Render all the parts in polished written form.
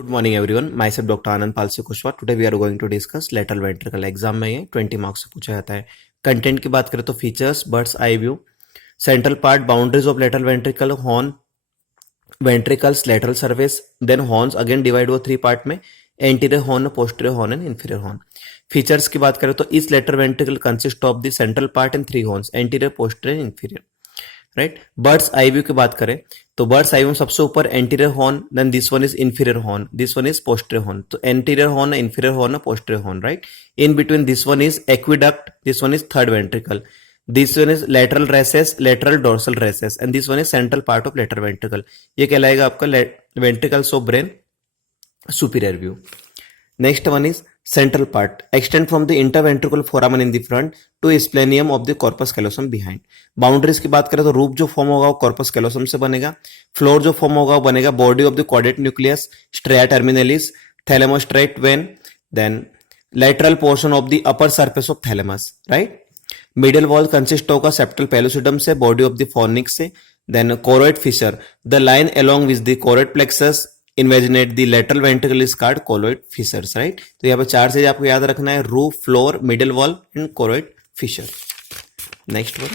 Good morning everyone. Myself Dr. Anand Palse Kushwa. Today we are going to discuss lateral ventricle. Exam में ये 20 marks से पूछा जाता है. कंटेंट की बात करें तो features, bird's eye view, central part, boundaries of lateral ventricle, horn, ventricles, lateral surface, then horns again divide हुआ 3 पार्ट में, anterior horn, posterior horn and inferior horn. Features की बात करें तो इस lateral ventricle consist of the central part and 3 horns, anterior, posterior, inferior. Right. Bird's eye view की बात करें तो बर्ड्स आई व्यू सबसे ऊपर anterior horn, then this one is inferior horn, this one is posterior horn. तो anterior horn, inferior horn, posterior horn. Right. In between this one is aqueduct, this one is third ventricle, this one is lateral recess, lateral dorsal recess and this one is central part of lateral ventricle. ये कहलाएगा आपका ventricles of brain superior view. Next one is central part. Extend from the interventricular foramen in the front to splenium of the corpus callosum behind. Boundaries की बात करें तो रूप जो form होगा वो corpus callosum से बनेगा. फ्लोर जो फॉर्म होगा वो बनेगा body of the quadrate nucleus, stria terminalis, thalamus straight vein, then lateral portion of the upper surface of thalamus. Right? Middle wall consist होगा septal pellucidum से, body of the fornix से, then choroid fissure. The line along with the choroid plexus invaginate the lateral ventricle is called choroid fissures. Right. तो यहाँ पे 4 चीज आपको याद रखना है: roof, floor, middle wall and choroid fissure. Next one,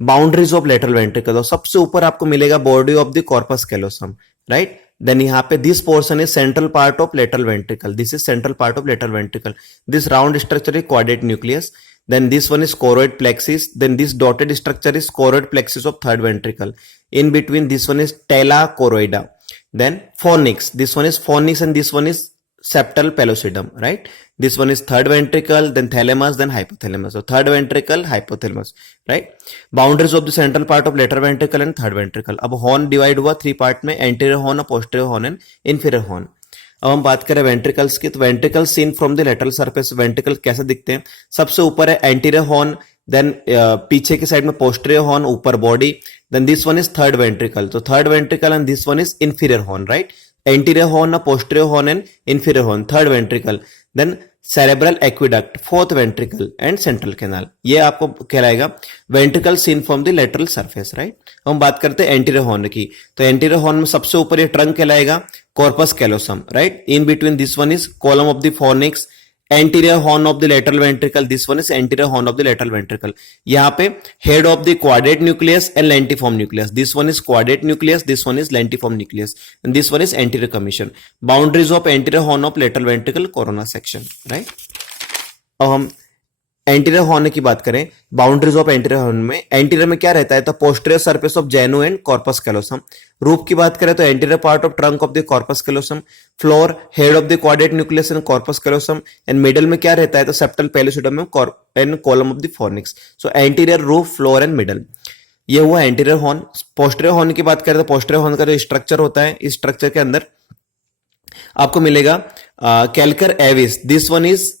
boundaries of lateral ventricle. सबसे ऊपर आपको मिलेगा body of the corpus callosum. Right. Then यहाँ पे this portion is central part of lateral ventricle, this is central part of lateral ventricle. This round structure is caudate nucleus, then this one is choroid plexus, then this dotted structure is choroid plexus of third ventricle. In between this one is tela choroida, then fornix, this one is fornix and this one is septal pellucidum. Right. This one is third ventricle, then thalamus, then hypothalamus. So third ventricle, hypothalamus. Right. Boundaries of the central part of lateral ventricle and third ventricle. अब horn divide हुआ 3 part में, anterior horn, posterior horn and inferior horn. अब हम बात करें ventricles की तो ventricle seen from the lateral surface. Ventricle कैसे दिखते हैं? सबसे ऊपर है एंटीरियर हॉर्न, देन पीछे की साइड में पोस्टीरियर हॉर्न, ऊपर body, then this one is third ventricle. तो third ventricle and this one is inferior horn. Right. Anterior horn, posterior horn and inferior horn, third ventricle, then cerebral aqueduct, fourth ventricle and central canal. ये आपको कहलाएगा ventricle seen from the lateral surface. Right. हम बात करते हैं anterior horn की तो anterior horn में सबसे ऊपर ये ट्रंक कहलाएगा corpus callosum. Right. In between this one is column of the fornix, anterior horn of the lateral ventricle, this one is anterior horn of the lateral ventricle. यहाँ पे head of the caudate nucleus and lentiform nucleus, this one is caudate nucleus, this one is lentiform nucleus and this one is anterior commissure. Boundaries of anterior horn of lateral ventricle, coronal section. Right. अब हम anterior horn की बात करें, boundaries of anterior horn में anterior में क्या रहता है तो posterior surface of genu and corpus callosum. Roof की बात करें तो anterior part of trunk of the corpus callosum, floor head of the caudate nucleus and corpus callosum and middle में क्या रहता है तो septal pellucidum and column of the fornix. So anterior, roof, floor and middle. ये हुआ anterior horn. Posterior horn की बात करें तो पोस्टीरियर हॉर्न का जो स्ट्रक्चर होता है, इस स्ट्रक्चर के अंदर आपको मिलेगा calcar avis, this one is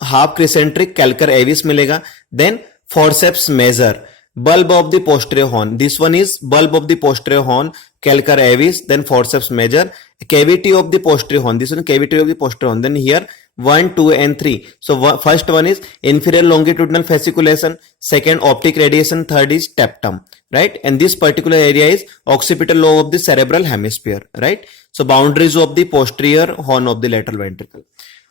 half crescentic calcar avis मिलेगा. Then forceps major, bulb of the posterior horn, this one is bulb of the posterior horn, calcar avis, then forceps major, cavity of the posterior horn, this one cavity of the posterior horn. Then here 1, 2 and 3. So first one is inferior longitudinal fasciculation, second optic radiation, third is septum. Right. And this particular area is occipital lobe of the cerebral hemisphere. Right. So boundaries of the posterior horn of the lateral ventricle.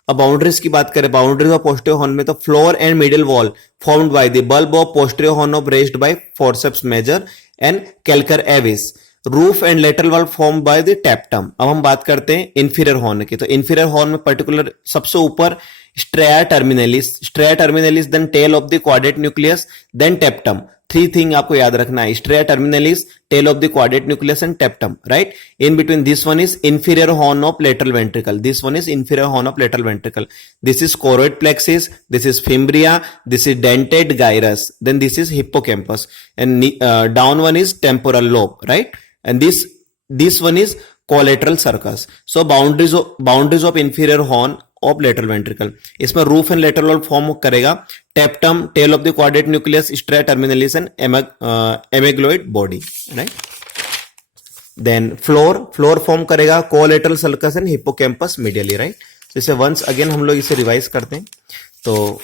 अब boundaries की बात करें, boundaries of posterior horn में तो floor and middle wall formed by the bulb of posterior horn of raised by forceps major and calcar avis. Roof and lateral wall form by the tapetum. अब हम बात करते हैं inferior horn की तो inferior horn में particular सबसे ऊपर stria terminalis, then tail of the caudate nucleus, then tapetum. 3 thing आपको याद रखना है: stria terminalis, tail of the caudate nucleus and tapetum. Right. In between this one is inferior horn of lateral ventricle, this one is inferior horn of lateral ventricle. This is choroid plexus, this is fimbria, this is dentate gyrus, then this is hippocampus and down one is temporal lobe. Right. And this one is collateral sulcus. So boundaries of inferior horn of lateral ventricle. इसमें roof and lateral wall form करेगा tapetum, tail of the caudate nucleus, stria terminalis and amygdaloid body. Right. Then floor form करेगा collateral sulcus and hippocampus medially. Right. इसे once again हम लोग इसे revise करते हैं तो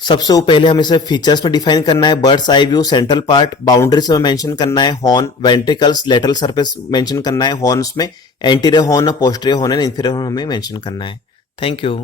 सबसे पहले हमें इसे फीचर्स में डिफाइन करना है, birds eye view, central part, boundaries में मेंशन करना है, horn, ventricles, lateral surface mention करना है, हॉर्न्स में anterior horn, posterior horn and inferior horn हमें मेंशन करना है। Thank you.